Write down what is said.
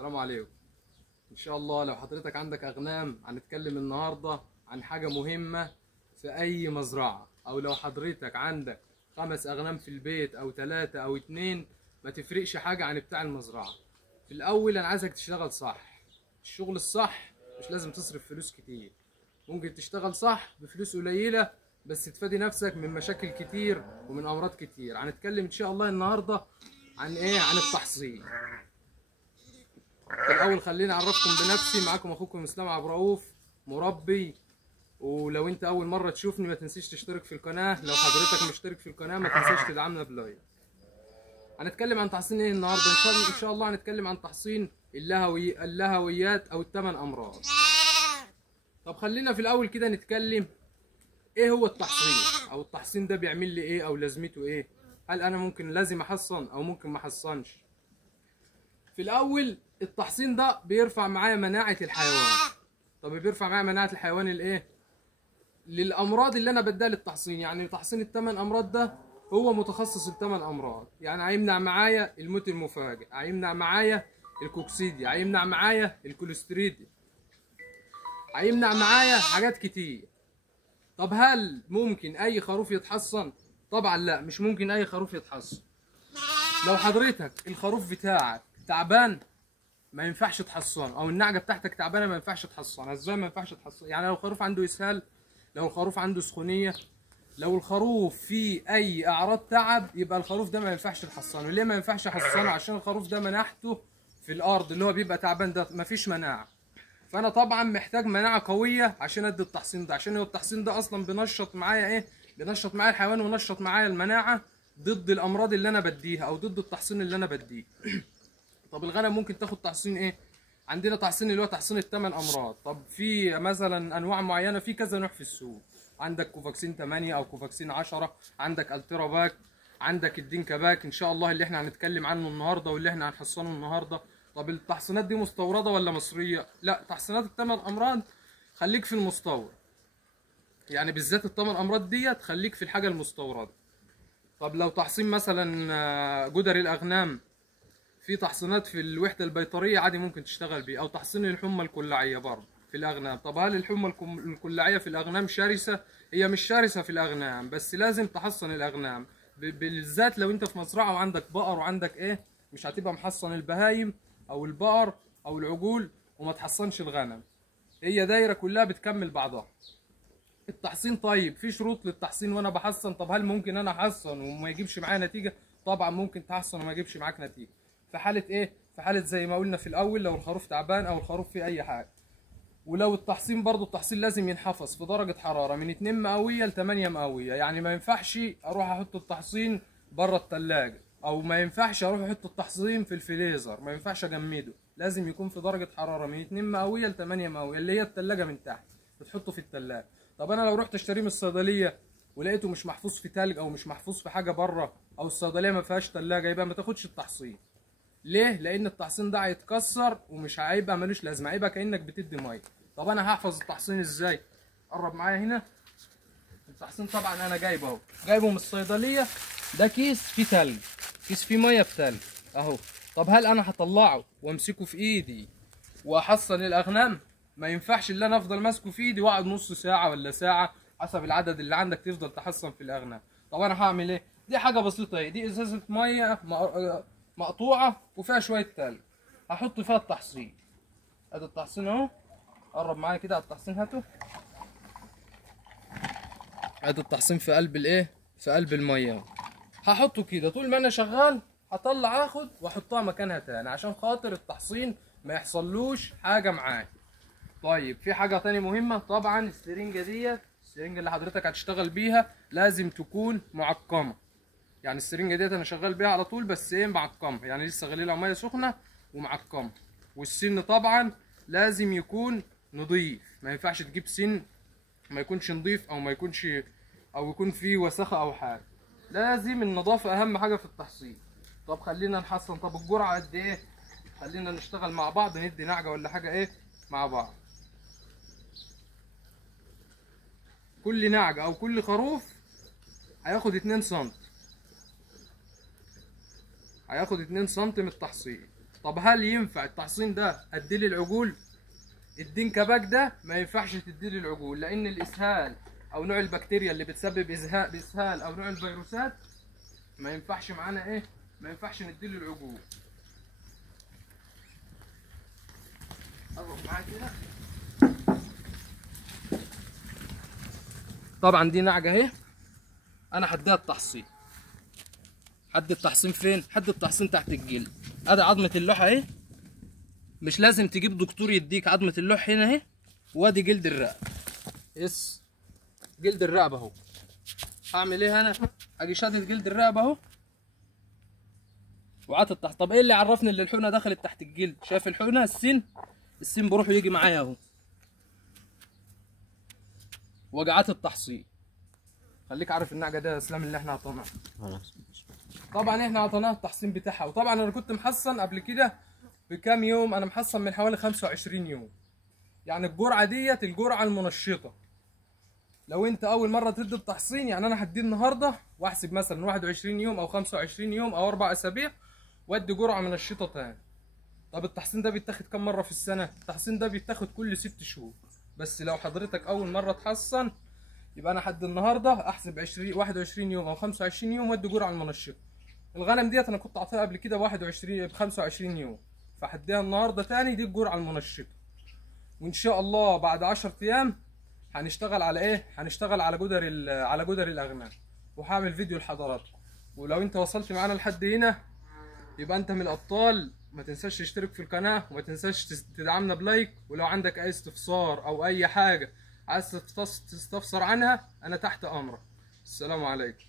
السلام عليكم. ان شاء الله لو حضرتك عندك اغنام هنتكلم النهارده عن حاجه مهمه في اي مزرعه، او لو حضرتك عندك 5 اغنام في البيت او 3 او 2 ما تفرقش حاجه عن بتاع المزرعه. في الاول انا عايزك تشتغل صح. الشغل الصح مش لازم تصرف فلوس كتير، ممكن تشتغل صح بفلوس قليله بس تفادي نفسك من مشاكل كتير ومن امراض كتير. هنتكلم ان شاء الله النهارده عن ايه؟ عن التحصين. في الاول خليني اعرفكم بنفسي، معاكم اخوكم اسلام عبد الرؤوف، مربي. ولو انت اول مره تشوفني ما تنسيش تشترك في القناه، لو حضرتك مشترك في القناه ما تنساش تدعمنا بلايك. هنتكلم عن تحصين ايه النهارده؟ ان شاء الله هنتكلم عن تحصين اللهويات او ال8 امراض. طب خلينا في الاول كده نتكلم ايه هو التحصين، او التحصين ده بيعمل لي ايه او لازمته ايه؟ هل انا ممكن لازم احصن او ممكن ما احصنش؟ في الاول التحصين ده بيرفع معايا مناعة الحيوان. طب بيرفع معايا مناعة الحيوان الايه؟ للامراض اللي انا بديها للتحصين. يعني تحصين ال8 امراض ده هو متخصص ال8 امراض. يعني هيمنع معايا الموت المفاجئ، هيمنع معايا الكوكسيديا، هيمنع معايا الكوليستريديا، هيمنع معايا حاجات كتير. طب هل ممكن اي خروف يتحصن؟ طبعا لا، مش ممكن اي خروف يتحصن. لو حضرتك الخروف بتاعك تعبان ما ينفعش تحصن، او النعجه بتاعتك تعبانه ما ينفعش تحصنها. ازاي ما ينفعش تحصن؟ يعني لو الخروف عنده اسهال، لو الخروف عنده سخونيه، لو الخروف فيه اي اعراض تعب، يبقى الخروف ده ما ينفعش تحصنه. ليه ما ينفعش احصنه؟ عشان الخروف ده مناعته في الارض اللي هو بيبقى تعبان ده ما فيش مناعه. فانا طبعا محتاج مناعه قويه عشان ادي التحصين ده، عشان هو التحصين ده اصلا بينشط معايا ايه؟ بينشط معايا الحيوان وينشط معايا المناعه ضد الامراض اللي انا بديها او ضد التحصين اللي انا بديه. طب الغنم ممكن تاخد تحصين ايه؟ عندنا تحصين اللي هو تحصين ال8 امراض. طب في مثلا انواع معينه، في كذا نوع في السوق. عندك كوفاكسين 8 او كوفاكسين 10، عندك الترا باك، عندك الدينكا باك ان شاء الله اللي احنا هنتكلم عنه النهارده واللي احنا هنحصنه النهارده. طب التحصينات دي مستورده ولا مصريه؟ لا، تحصينات ال8 امراض خليك في المستورد. يعني بالذات ال8 امراض ديت خليك في الحاجه المستورده. طب لو تحصين مثلا جدر الاغنام، في تحصينات في الوحده البيطريه عادي ممكن تشتغل بيه، او تحصين الحمى الكلاعيه برضه في الاغنام. طب هل الحمى الكلاعيه في الاغنام شرسه؟ هي مش شرسه في الاغنام، بس لازم تحصن الاغنام بالذات لو انت في مزرعه وعندك بقر وعندك ايه، مش هتبقى محصن البهايم او البقر او العجول وما تحصنش الغنم. هي دايره كلها بتكمل بعضها. التحصين طيب، في شروط للتحصين وانا بحصن. طب هل ممكن انا احصن وما يجيبش معايا نتيجه؟ طبعا ممكن تحصن وما يجيبش معاك نتيجه. في حاله ايه؟ في حاله زي ما قلنا في الاول، لو الخروف تعبان او الخروف فيه اي حاجه. ولو التحصين برضو، التحصين لازم ينحفظ في درجه حراره من 2 مئويه ل 8 مئويه. يعني ما ينفعش اروح احط التحصين بره الثلاجه، او ما ينفعش اروح احط التحصين في الفريزر، ما ينفعش اجمده. لازم يكون في درجه حراره من 2 مئويه ل 8 مئويه اللي هي الثلاجه من تحت، بتحطه في الثلاجه. طب انا لو رحت اشتريه من الصيدليه ولقيته مش محفوظ في تلج او مش محفوظ في حاجه بره، او الصيدليه ما فيهاش ثلاجه، يبقى ما تاخدش التحصين. ليه؟ لان التحصين ده هيتكسر ومش هيبقى ملوش لازمه، هيبقى كانك بتدي ميه. طب انا هحفظ التحصين ازاي؟ قرب معايا هنا. التحصين طبعا انا جايبه اهو، جايبه من الصيدليه. ده كيس فيه تلج، كيس فيه ميه بتلج اهو. طب هل انا هطلعه وامسكه في ايدي واحصن الاغنام؟ ما ينفعش اللي انا افضل ماسكه في ايدي واقعد نص ساعه ولا ساعه حسب العدد اللي عندك تفضل تحصن في الاغنام. طب انا هعمل ايه؟ دي حاجه بسيطه اهي، دي ازازه ميه مقطوعه وفيها شويه تلج، هحط فيها التحصين. ادي التحصين اهو، قرب معايا كده على التحصين، هاته. ادي التحصين في قلب الايه؟ في قلب الميه. هحطه كده طول ما انا شغال، هطلع اخد واحطها مكانها تاني عشان خاطر التحصين ما يحصلوش حاجه معايا. طيب في حاجه تاني مهمه طبعا، السرنجه ديت، السرنجه اللي حضرتك هتشتغل بيها لازم تكون معقمه. يعني السرنجه ديت انا شغال بيها على طول، بس ايه؟ معقمه، يعني لسه غليلها ميه سخنه ومعقمه. والسن طبعا لازم يكون نضيف، ما ينفعش تجيب سن ما يكونش نضيف او ما يكونش، او يكون فيه وسخه او حاجه. لازم النظافه اهم حاجه في التحصين. طب خلينا نحصن. طب الجرعه قد ايه؟ خلينا نشتغل مع بعض، ندي نعجه ولا حاجه ايه مع بعض. كل نعجه او كل خروف هياخد 2 سم، هياخد 2 سم من التحصين. طب هل ينفع التحصين ده اديلي العجول؟ الدين كباك ده ما ينفعش تديلي العجول، لان الاسهال او نوع البكتيريا اللي بتسبب اسهال او نوع الفيروسات ما ينفعش معانا ايه، ما ينفعش نديله العجول. اروح معاك كده. طبعا دي نعجه اهي، انا هديها التحصين. حد التحصين فين؟ حد التحصين تحت الجلد. ادي عظمه اللوحه اهي، مش لازم تجيب دكتور يديك عظمه اللوح هنا اهي، وادي جلد الرقبه. جلد الرقبه اهو. هعمل ايه انا؟ اجي شادد جلد الرقبه اهو وعاطط تحت. طب ايه اللي عرفني ان الحقنه دخلت تحت الجلد؟ شايف الحقنه السن بروح يجي معايا اهو، وجعات التحصين. خليك عارف النعجه ده يا اسلام اللي احنا عطيناها. طبعا احنا عطيناها التحصين بتاعها، وطبعا انا كنت محصن قبل كده بكام يوم، انا محصن من حوالي 25 يوم. يعني الجرعه ديت الجرعه المنشطه. لو انت اول مره تدي التحصين، يعني انا هديه النهارده واحسب مثلا 21 يوم او 25 يوم او 4 اسابيع وادي جرعه منشطه تاني. طب التحصين ده بيتاخد كام مره في السنه؟ التحصين ده بيتاخد كل 6 شهور. بس لو حضرتك اول مره تحصن، يبقى انا حد النهارده احسب 21 يوم او 25 يوم وادي جرعه المنشطه. الغنم ديت انا كنت عاطيها قبل كده ب 25 يوم، فهديها النهارده تاني دي الجرعه المنشطه. وان شاء الله بعد 10 ايام هنشتغل على ايه؟ هنشتغل على جدر الاغنام، وهعمل فيديو لحضراتكم. ولو انت وصلت معانا لحد هنا يبقى انت من الابطال. ما تنساش تشترك في القناه، وما تنساش تدعمنا بلايك. ولو عندك اي استفسار او اي حاجه عايز تستفسر عنها، انا تحت امرك. السلام عليكم.